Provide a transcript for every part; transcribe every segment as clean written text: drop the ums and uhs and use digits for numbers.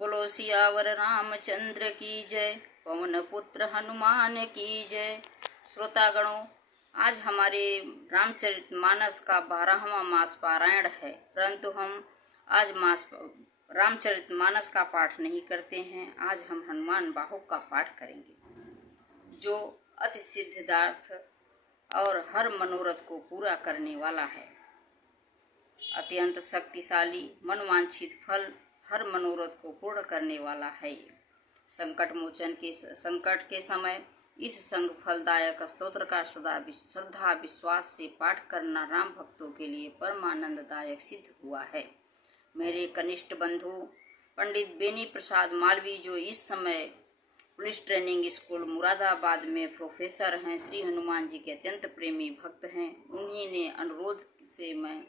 बोलो सियावर रामचंद्र की जय। पवन पुत्र हनुमान की जय। श्रोतागणों, आज हमारे रामचरितमानस का 12वां मास पारायण है, परंतु हम आज रामचरितमानस का पाठ नहीं करते हैं। आज हम हनुमान बाहुक का पाठ करेंगे, जो अति सिद्धार्थ और हर मनोरथ को पूरा करने वाला है। अत्यंत शक्तिशाली, मनवांछित फल, हर मनोरथ को पूर्ण करने वाला है। संकट के समय इस संग फलदायक स्तोत्र का सदा श्रद्धा विश्वास से पाठ करना राम भक्तों के लिए परमानंददायक सिद्ध हुआ है। मेरे कनिष्ठ बंधु पंडित बेनी प्रसाद मालवी, जो इस समय पुलिस ट्रेनिंग स्कूल मुरादाबाद में प्रोफेसर हैं, श्री हनुमान जी के अत्यंत प्रेमी भक्त हैं, उन्हीं ने अनुरोध से मैं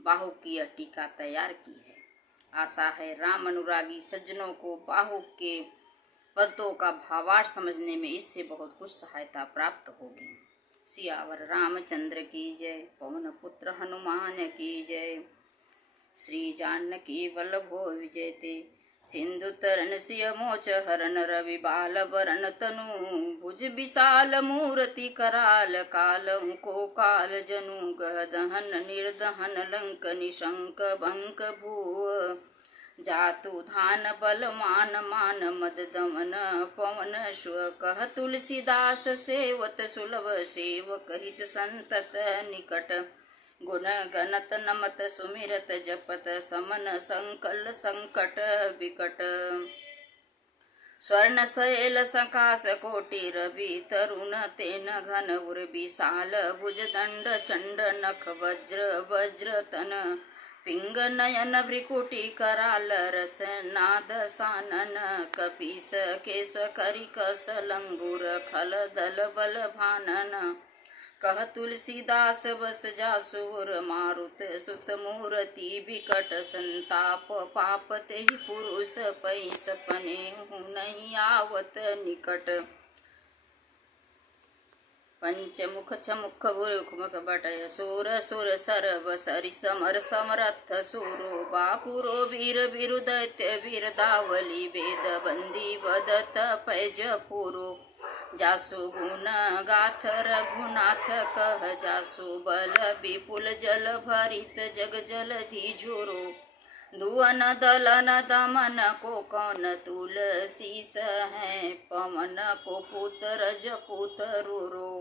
बाहुक की यह टीका तैयार की है। आशा है राम अनुरागी सज्जनों को बाहुक के पदों का भावार्थ समझने में इससे बहुत कुछ सहायता प्राप्त होगी। सियावर रामचंद्र की जय। पवन पुत्र हनुमान की जय। श्री जानकी वल्लभो विजयते। सिंधु तरन सिय मोच हरन रवि बाल वरन तनु। भुज विशाल मूर्ति कराल कालहु को काल जनु। गह दहन निर्दहन लंक निशंक बंक भूव। जातु धान बल मान मान मद दमन पवन स्व। कह तुलसीदास सेवत सुलभ सेवक हित संतत निकट। गुण गणत नमत सुमिरत जपत समन संकल संकट विकट। स्वर्ण शैल सकाश कोटि रवि तरुण तेन घन उर विशाल। भुज दंड चंड नख वज्र वज्र तन। पिंग नयन भ्रिकुटी कराल रस नाद सानन। कपीस केस करिकस लंगूर खल दल बल भानन। कह तुलसीदास बस जासुर मारुत सुत मूर्ति विकट। संताप पाप तेहि पुरुष पै सपने नहीं आवत निकट। पंचमुख छमुख मुख बटय सुर सुर सरव सरि समर समरथ सुरो। बाकुरो वीर वीरु दैत्य वीर दावली वेद बंदी वदत पैज पुरो। जासु गुण गाथ रघुनाथ कह जासु बल विपुल जल भरित जग जलधि झुरो। दुअन दलन दमन को कौन तुलसीस है। पवन को पुत्र जपुत रुरो।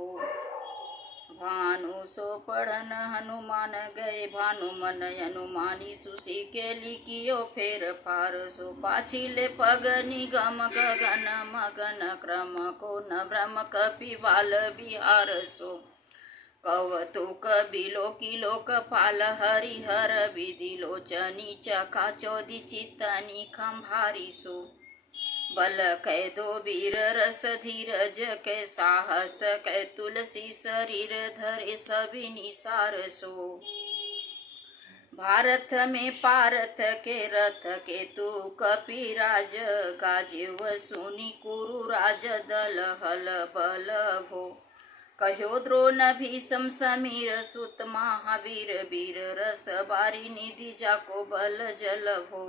भानु सो पढ़न हनुमान गए भानु मन अनुमानी। सुसी के लिखियो फेर फार सो। पाछिले पग निगम गगन मगन क्रम को न भ्रम कपिवाल बिहार सो। कौतुक बिलोकी लोकपाल हरिहर विधि लोचनी चका चौधि चितनी खंभारी सो। बल कै दो वीर रस धीरज कै साहस कै तुलसी शरीर धरे सभी निसार सो। भारत में पारथ के रथ के तू कपिराज। गाजिव सुनी कुरु राज दल हल बल भो। कह्यो द्रोण भीषम समीर सुत महावीर वीर रस बारी निधि जाको बल जल भो।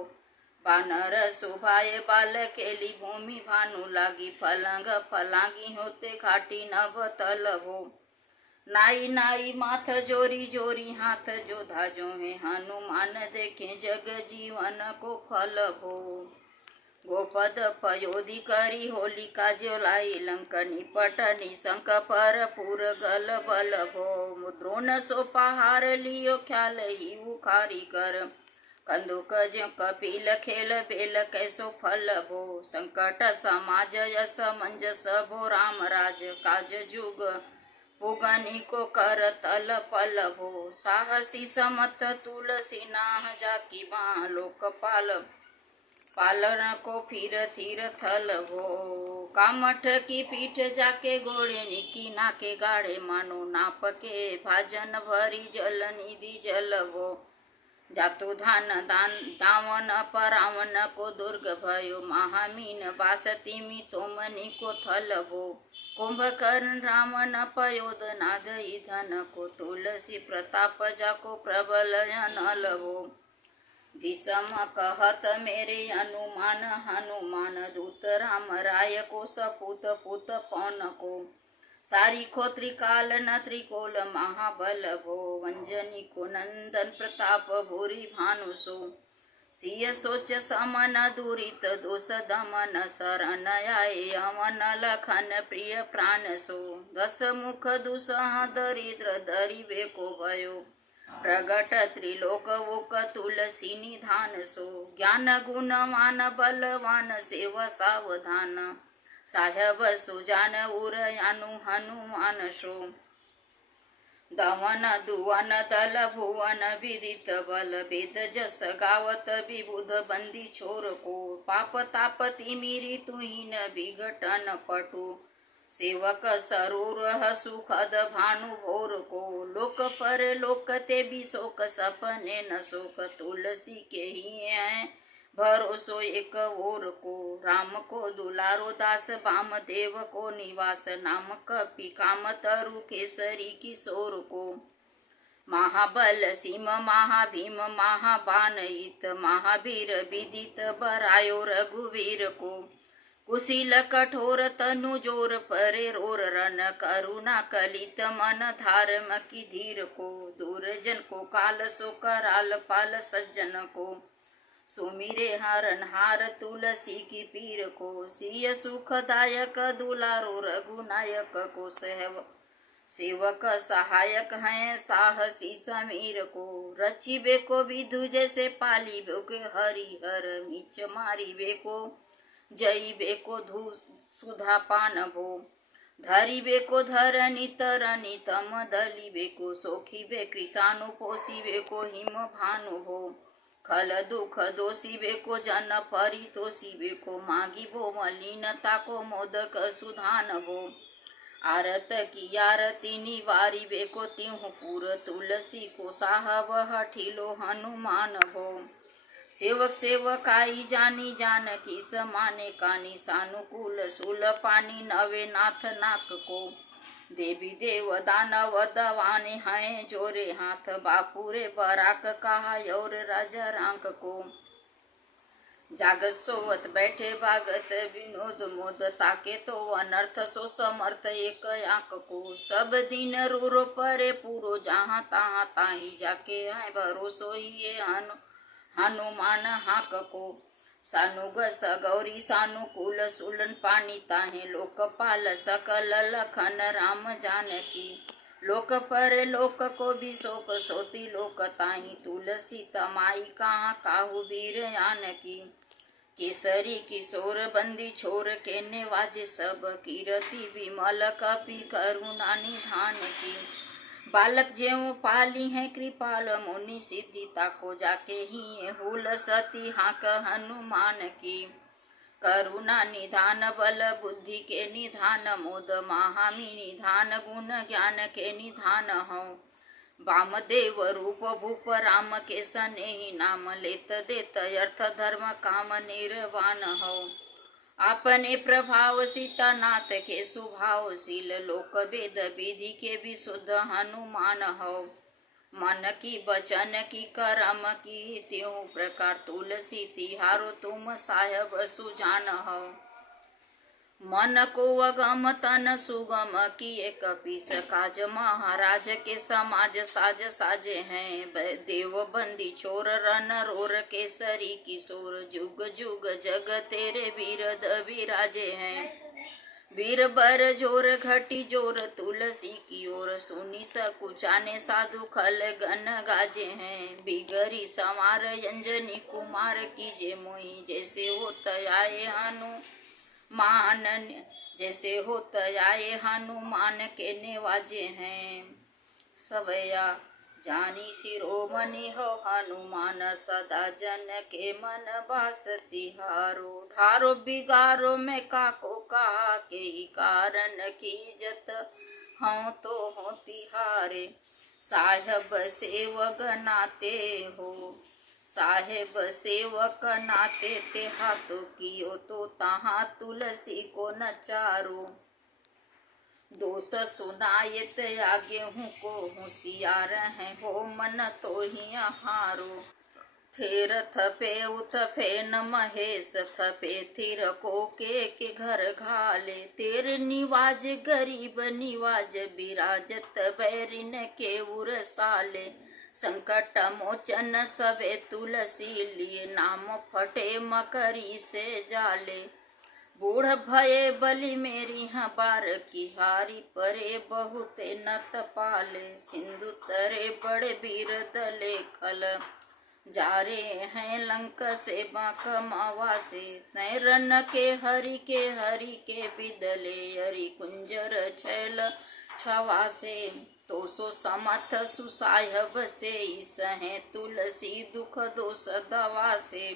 बानर सुभाए बाल केली भूमि भानु लागी। फलंग फलांगी होते घाटी नभ तल भो। नाई नाई माथ जोरी जोरी हाथ जोधा जो है। हनुमान देखे जग जीवन को फल भो। गोपद पयोधि करी होलिका ज्वलाई। लंक निपट निशंक पर पुर गल बल भो। द्रोण सो पहार लियो ख्याल ही उखारी कर। कंदुक ज्यों कपिल खेल बेल कैसो फल भो। संकट समाज यस मंजस भो। राम राज काज जुग पुगनी को कर तल पल भो। साहसी समत तुलसी नाह जाकी बाह। लोकपाल पालन को फिर थीर थल भो। कामठ की पीठ जाके घोड़े निकी नाके गाढ़े। मानो नाप के भाजन भरी जल निधि जल भो। जातु धान दावन परावन को दुर्ग भयो। महामीन बासतिमी तोमनी को थल भो। कुंभकर्ण रावण पयोद नाद धन को। तुलसी प्रताप जाको प्रबल नल भो। भीषम कहत मेरे अनुमान हनुमान दूत राम राय को सपूत पूत पौन को सारी खो त्रिकाल न त्रिकोल महाबल भो वंजनी को नंदन प्रताप भूरी भानु सो सिय सोच समन दूरित दोष दमन शरण आए अमन लखन प्रिय प्राण सो दस मुख दुसह दरिद्र दरिबे को भयो प्रगट त्रिलोक वोक तुलसी निधान सो ज्ञान गुणवान बलवान सेवा सावधान साहेब सुजान उरयानु हनुमान शो दवन दुवन दल भुवन विदित बल वेद जस गावत विबुध बंदी छोर को पाप ताप तिमिरी तुहिन विघटन पटु सेवक सरूर सुखद भानु भोर को लोक पर लोक ते भी शोक सपने न शोक तुलसी के ही है भरोसो एक ओर को राम को दुलारो दास बाम देव को निवास नाम कपि काम तरु केसरी किशोर को महाबल सिम महाभीम महाबान इत महावीर विदित बरायो रघुवीर को कुशील कठोर तनु जोर परे रोर रन करुणा कलित मन धारम की धीर को दूरजन को काल सो कराल पाल सज्जन को सुमिरे हरन हार तुलसी की पीर को सिय सुखदायक दुलारो रघुनायक को सेवक सहायक हैं साहसी समीर को रचिबे को विधु जैसे पालिबे के हरिहर मीच मारिबे को जईबे को धू सुधा पान भो धरिबे को धरनी तरनी तम दलिबे को सोखिबे कृषाणु पोषिबे को हिम भानु भो खल दुख दोषिबे को जन परितोषिबे को मागिबो मलिनता को मोदक सुधान भो आरत की आरती निवारिबे को तिहु पुर तुलसी को साहब हठिलो हनुमान भो सेवक सेवकाई जानी जानकी समाने कानी सानुकूल सूल पानी नवे नाथ नाक को देवी देव दानव दवाने हैं जोरे हाथ बापुरे बराक कहा और राजा रांक को जागत सोवत बैठे भागत विनोद मोद ताके तो अनर्थ सो समर्थ एक आंक को सब दिन रो रो परे पूरो जहाँ तहाँ ताही जाके है भरोसो ही हनुमान हाक को सानुग सगौरी सानुकूल सुलन पानी ताहे लोकपाल सकल लखन राम जानकी लोक पर लोक को भी शोक सोती लोक ताही तुलसी तमाई कहाँ काहू वीर जानकी केसरी किशोर बंदी छोर केने वाजे सब कीरति विमल कपि करुणा निधान की बालक जेऊ पाली है कृपाल मुनि सिद्धि ताको जाके ही हुल सती हाक हनुमान की करुणा निधान बल बुद्धि के निधान मोद महामी निधान गुण ज्ञान के निधान हो वामदेव रूप भूप राम के सनेही नाम लेत देत अर्थ धर्म काम निर्वाण हो अपने प्रभाव सीतानाथ के सुभावशील लोक वेद विधि के विशुद्ध हनुमान हो मन की बचन की करम की त्यों प्रकार तुलसी तिहारो तुम साहेब सुजान हो मन को अगम तन सुगम किए कपीस काज महाराज के समाज साज साजे हैं देव बंदी छोर रन रोर केसरी किशोर जुग जुग जग तेरे वीर विराजे हैं वीर बर जोर घटी जोर तुलसी की ओर सुनी सकुचाने साधु खल गन गाजे हैं बिगरी संवार अंजनी कुमार कीजे मोही जैसे होत आए हनुमान जैसे होत आए हनुमान के नेवाजे हैं सबया जानी शिरोमणि हो हनुमान सदा जन के मन बास तिहारो ठारो बिगारो में काको कहा के ही कारण की जत हों तो हो तिहारे साहेब सेवक नाते हो साहेब सेवक नाते ते हाथों कियो तो तहाँ तुलसी को नचारो दोष सुनायत आगे हूँ को होशियार है हो मन तो ही हारो थेर थपे उथपे न महेश थपे थिर को के घर घाले तेर निवाज गरीब निवाज बिराजत बैरिन के उर साले संकट मोचन सबे तुलसी लिए नाम फटे मकरी से जाले बूढ़ भये बलि मेरी बार की हारी परे बहुते नत पाले सिंधु तरे बड़े वीर दले खल जा रे हैं लंक से बांक मावा से तैरन के हरि के बिदले हरि कुंजर छैल छवा से तो सो समथ सुसाहब से सहे तुलसी दुख दोष दवा से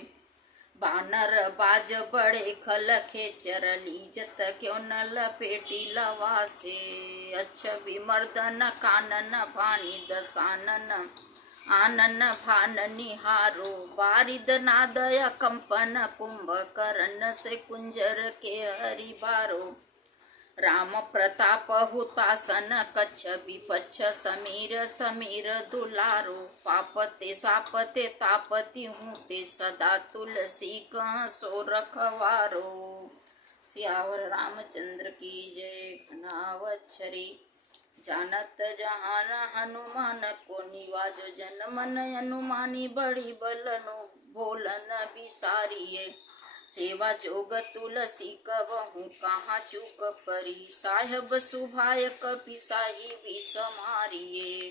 बानर बाज बड़े खल खेचर लीजत क्यों न लपेटी लवा से अच्छा विमर्दन कानन पानी दसानन आनन भान निहारो बारिद नादय कंपन कुंभ करन से कुंजर के हरि बारो राम प्रताप हुतासन कच्छ विपच्छ समीर समीर दुलारो पापते सापते तापति हूँ ते सदा तुलसी कह सो रखवारो। सियावर रामचंद्र की जय। घनावच्छरी जानत जहान हनुमान को निवाजो जन मन अनुमानी बड़ी बलनु बोलन बिसारिये सेवा जोग तुलसी कबहू कहाँ चूक परी साहब सुभाय कपि साही भी समारिये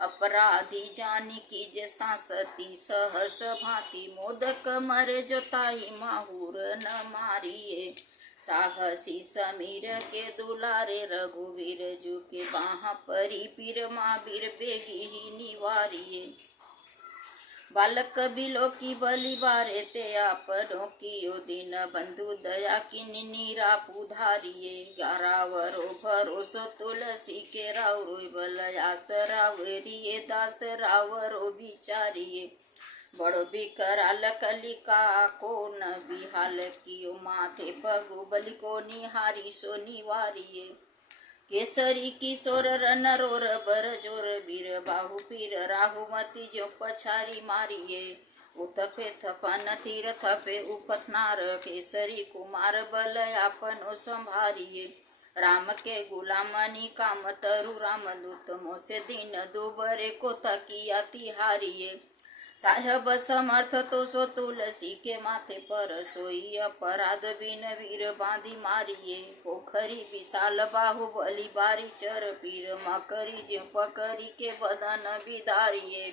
अपराधी जानी कीजे सांसती सहस भांति मोदक मरे जोताई माहुर न मारिये साहसी समीर के दुलारे रघुवीर जो के बाहा परी पीर महावीर बेगी ही निवारिये बालक बिलो की बलि बारे ते आपनों की ओ दिन बंधु दया की नीरा पुधारिये 11 वरो भरोसो तुलसी के राव रोई बलयास रावरिये दास रावरो बिचारिये बड़ो बिकराल कलिका को न बिहाल कियो माथे पगु बलि को निहारी सो निवारिये केसरी किशोर रन रोर बर जोर बीर बाहु पीर राहुमती जो पछारी मारिये उथपे थपन थीर थपे उपथनार केसरी कुमार बल आपनो संभारिये राम के गुलामनी काम तरु राम दूत मोसे दीन दुबरे को तकिया तिहारिये साहब समर्थ तो सो तुलसी के माथे पर सोई अपराध बिन वीर बांधी मारिये पोखरी विशाल बाहु बलि बारी चर पीर मकरी ज्यों पकरी के बदन विदारिये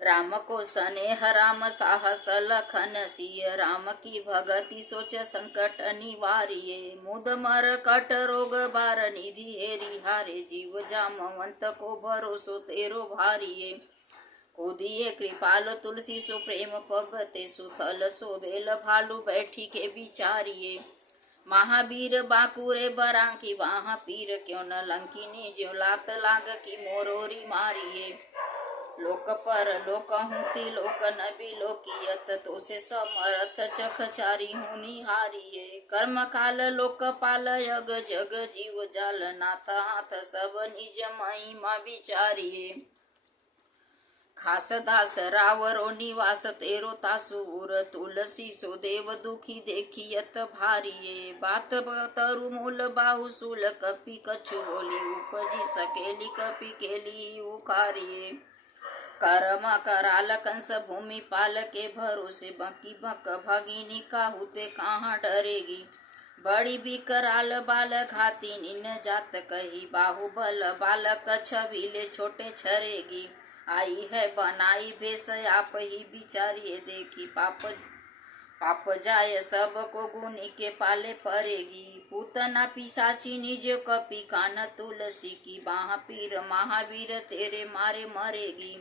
राम को स्नेह राम साहस लखन सिय राम की भगति सोच संकट निवारिये मुद मर कट रोग बार निधि हेरी हारे जीव जामवंत को भरोसो तेरो भारिये कोदिये कृपाल तुलसी सो प्रेम पबते सुथल सोबेल भालू बैठी के बिचारिये महावीर बांकुरे बरांकी वहाँ पीर क्यों न लंकिनी ज्यो लात लाग की मोरोरी मारिये लोक पर लोक हूती लोक नबी लोकियत तो से समर्थ चखचारी हूँ निहारिये कर्म काल लोक पाल यग जग जीव जाल नाथ हाथ सब निज महिमा विचारिये खास दास रावरो निवास तेरो तासुर तुलसी सो देव दुखी देखियत भारिये बात तरु मूल बाहु सूल कपि कछु बोली उपजी सकेली कपि केली उकारिये कर्म कराल कंस भूमि पाल के भरोसे बकी बक भगिनी काहुते कहाँ डरेगी बड़ी बिकराल बाल घाती निन जात कही बाहुबल बालक छबीले छोटे छरेगी आई है बनाई भेष आप ही बिचारिये देखी पाप जाय सब को गुनी के पाले पड़ेगी पूतना पिशाची निज कपि कान तुलसी की बाह पीर महावीर तेरे मारे मरेगी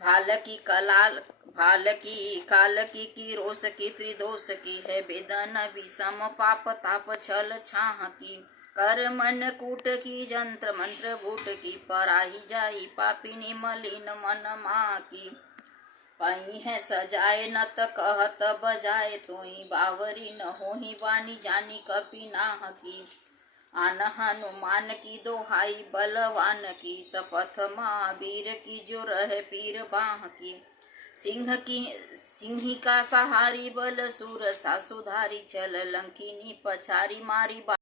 भाल की काल की रोष की त्रिदोष की है वेदन विषम पाप ताप छल छाह की कर मन कूट की जंत्र मंत्र बूट की पराही जाई पापिनी मलिन मन माँ की पही है सजाए नत कहत बजाए तोई बावरी न होही वाणी जानी कपि नाह की आन हनुमान की दोहाई बलवान की शपथ महावीर की जो रहे पीर बाह की सिंहिका सहारी बल सूर सासुधारी छल लंकिनी पछारी मारी